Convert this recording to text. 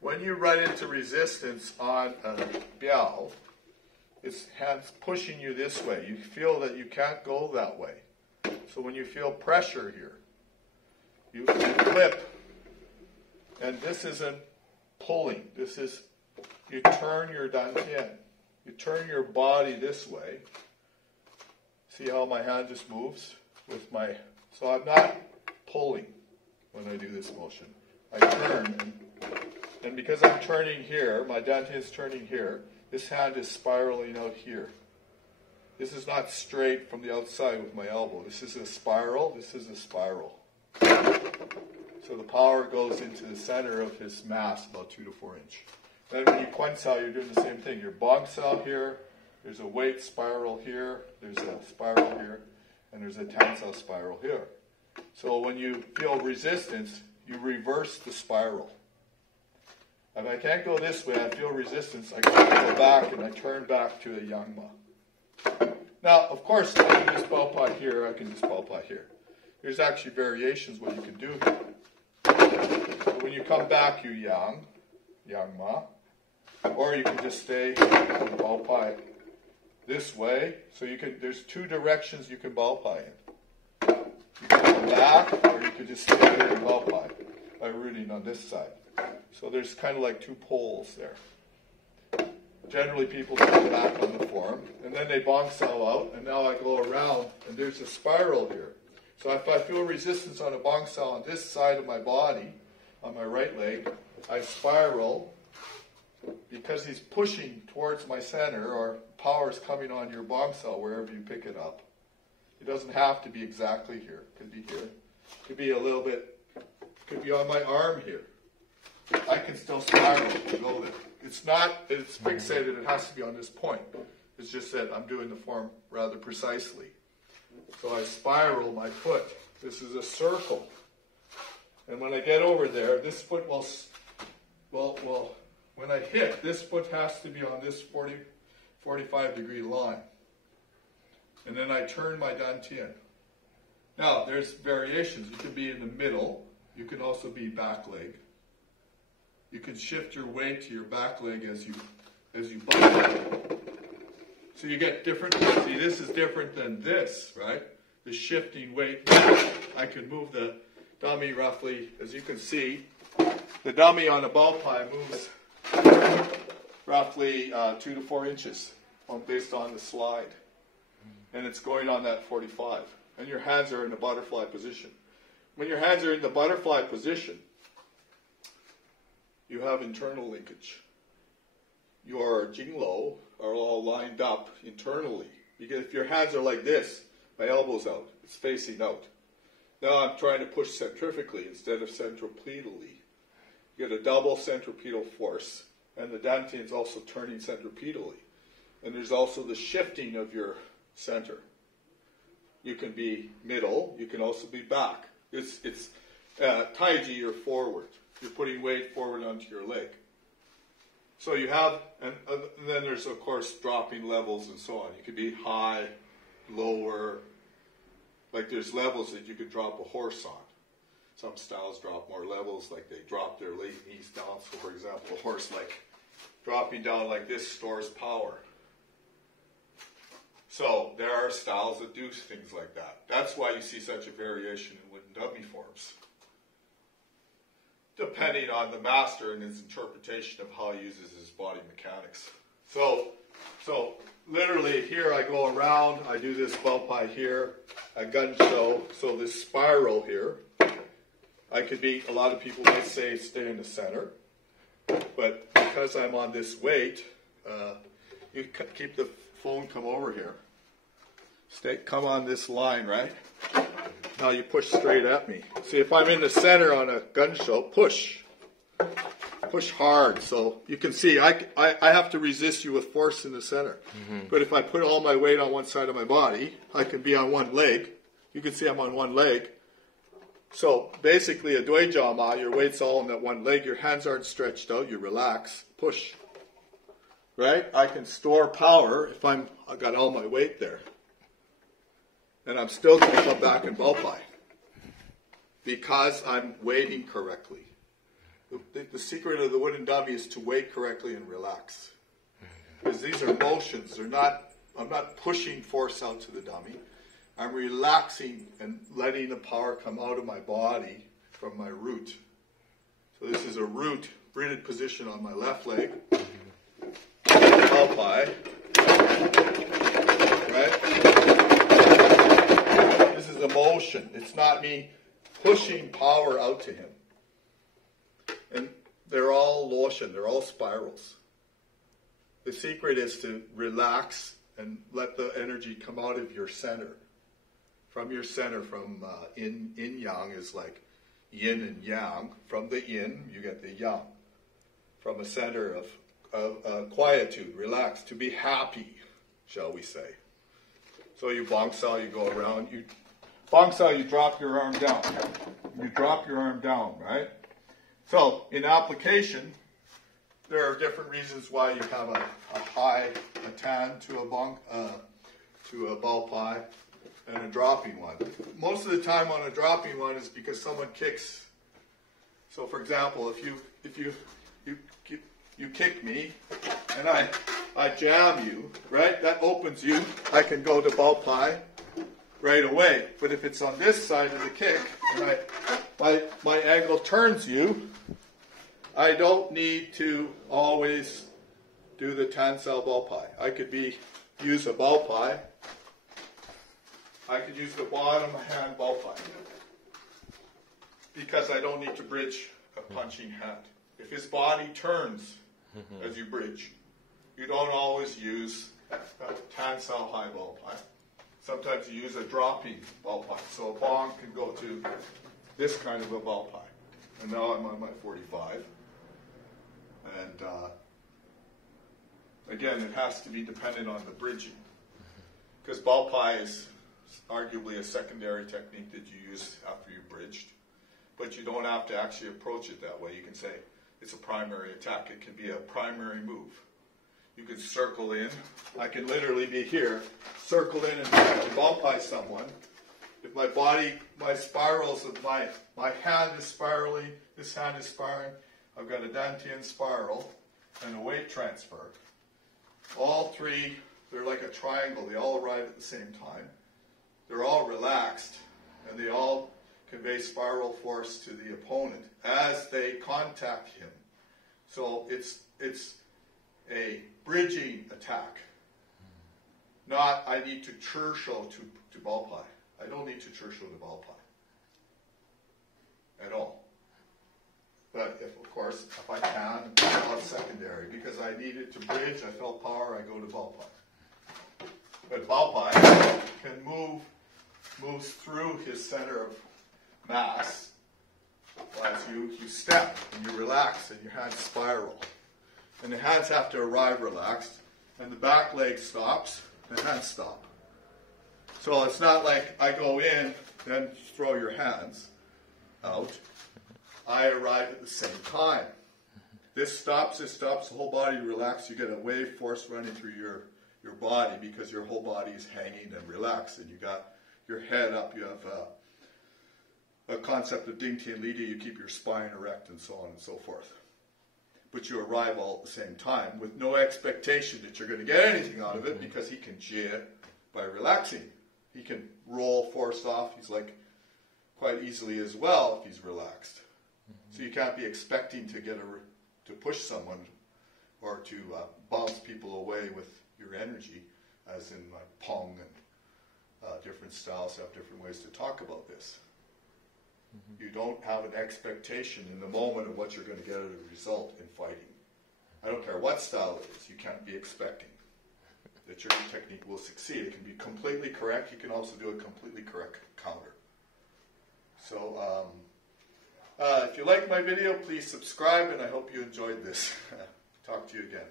when you run into resistance on a biao, it's hands pushing you this way. You feel that you can't go that way. So when you feel pressure here, you flip. And this isn't pulling. This is, you turn your Dan Tian. You turn your body this way. See how my hand just moves with my, so I'm not pulling when I do this motion. I turn, and because I'm turning here, my Dan Tian is turning here, this hand is spiraling out here. This is not straight from the outside with my elbow. This is a spiral. This is a spiral. So the power goes into the center of his mass, about 2 to 4 inch. Then when you Quan Sao, you're doing the same thing. Your Bong Sao here, there's a weight spiral here, there's a spiral here, and there's a Tan Sao spiral here. So when you feel resistance, you reverse the spiral. If I can't go this way, I feel resistance, I go back and I turn back to a Yang Ma. Now, of course, I can just Bao Pai here, I can just Bao Pai here. There's actually variations what you can do here. So when you come back, you Yang Ma. Or you can just stay and Bao Pai this way. So you can, there's 2 directions you can Bao Pai in. You can come back, or you can just stay here and Bao Pai by rooting on this side. So there's kind of like 2 poles there. Generally people come back on the form, and then they Bong Sao out, and now I go around, and there's a spiral here. So if I feel resistance on a Bong Sao on this side of my body, on my right leg, I spiral. Because he's pushing towards my center, or power is coming on your Bong Sao wherever you pick it up. It doesn't have to be exactly here. It could be here. It could be a little bit, it could be on my arm here. I can still spiral and go there. It's not, it's fixated, it has to be on this point. It's just that I'm doing the form rather precisely. So I spiral my foot. This is a circle. And when I get over there, this foot will when I hit, this foot has to be on this 45 degree line. And then I turn my Dan Tian. Now, there's variations. You can be in the middle. You can also be back leg. You can shift your weight to your back leg as you bump. So you get different, see, this is different than this, right? The shifting weight. I can move the dummy roughly, as you can see, the dummy on a Bao Pai moves roughly 2 to 4 inches based on the slide. And it's going on that 45. And your hands are in the butterfly position. When your hands are in the butterfly position, you have internal linkage. Your Jinglo are all lined up internally. Because if your hands are like this, my elbow's out. It's facing out. Now I'm trying to push centrifugally instead of centripetally. You get a double centripetal force, and the Dan Tian is also turning centripetally. And there's also the shifting of your center. You can be middle, you can also be back. It's Taiji, you're forward. You're putting weight forward onto your leg. So you have, and then there's of course dropping levels and so on. You could be high, lower, like there's levels that you could drop a horse on. Some styles drop more levels, like they drop their late knees down. So for example, a horse like dropping down like this stores power. So there are styles that do things like that. That's why you see such a variation in wooden dummy forms, depending on the master and his interpretation of how he uses his body mechanics. So literally here I go around, I do this Bao Pai here, a gun show, so this spiral here, I could be, a lot of people might say stay in the center, but because I'm on this weight, you keep the phone come over here. Come on this line, right? Now you push straight at me. See, if I'm in the center on a gun show, push. Push hard. So you can see I have to resist you with force in the center. Mm-hmm. But if I put all my weight on one side of my body, I can be on one leg. You can see I'm on one leg. So basically a Dui Jia Ma, your weight's all on that one leg. Your hands aren't stretched out. You relax. Push. Right? I can store power if I got all my weight there. And I'm still going to come back and Bao Pai because I'm weighting correctly. The secret of the wooden dummy is to wait correctly and relax. Because these are motions. I'm not pushing force out to the dummy. I'm relaxing and letting the power come out of my body from my root. So this is a rooted position on my left leg. Balpai. Right? This is the motion. It's not me pushing power out to him. And they're all lotion. They're all spirals. The secret is to relax and let the energy come out of your center. From your center, from yin yang is like yin and yang. From the yin, you get the yang. From a center of quietude, relax, to be happy, shall we say. So you bongsao, you go around. You bongsao, you drop your arm down. You drop your arm down, right? So in application, there are different reasons why you have a tan to a balpai and a dropping one. Most of the time on a dropping one is because someone kicks. So for example, if you kick me and I jam you, right? That opens you. I can go to balpai right away. But if it's on this side of the kick and my angle turns you, I don't need to always do the tansao balpai. I could use a balpai. I could use the bottom hand balpai because I don't need to bridge a punching hand. If his body turns as you bridge, you don't always use a tansao high balpai. Sometimes you use a dropping balpai. So a bong can go to this kind of a balpai. And now I'm on my 45. And again, it has to be dependent on the bridging. Because balpai is arguably a secondary technique that you use after you bridged. But you don't have to actually approach it that way. You can say it's a primary attack. It can be a primary move. You can circle in. I can literally be here, circle in and try to balpai someone. If my body, my spirals of my hand is spiraling, this hand is spiraling, I've got a Dan Tian spiral and a weight transfer. All three, they're like a triangle. They all arrive at the same time. They're all relaxed, and they all convey spiral force to the opponent as they contact him. So it's a bridging attack. Not I need to chursho to balpai. I don't need to chursho to balpai at all. But of course, if I can, it's secondary. Because I needed to bridge, I felt power, I go to balpai. But balpai can moves through his center of mass as you step and you relax and your hands spiral. And the hands have to arrive relaxed, and the back leg stops, the hands stop. So it's not like I go in, then throw your hands out. I arrive at the same time. This stops, the whole body relaxed. You get a wave force running through your body because your whole body is hanging and relaxed, and you got your head up. You have a concept of Dan Tian, you keep your spine erect and so on and so forth. But you arrive all at the same time with no expectation that you're going to get anything out of it because he can jie by relaxing. He can roll force off. He's like quite easily as well if he's relaxed. So you can't be expecting to to push someone or to bounce people away with your energy, as in like Pong and different styles have different ways to talk about this. You don't have an expectation in the moment of what you're going to get as a result in fighting. I don't care what style it is, you can't be expecting that your technique will succeed. It can be completely correct. You can also do a completely correct counter. So if you like my video, please subscribe, and I hope you enjoyed this. Talk to you again.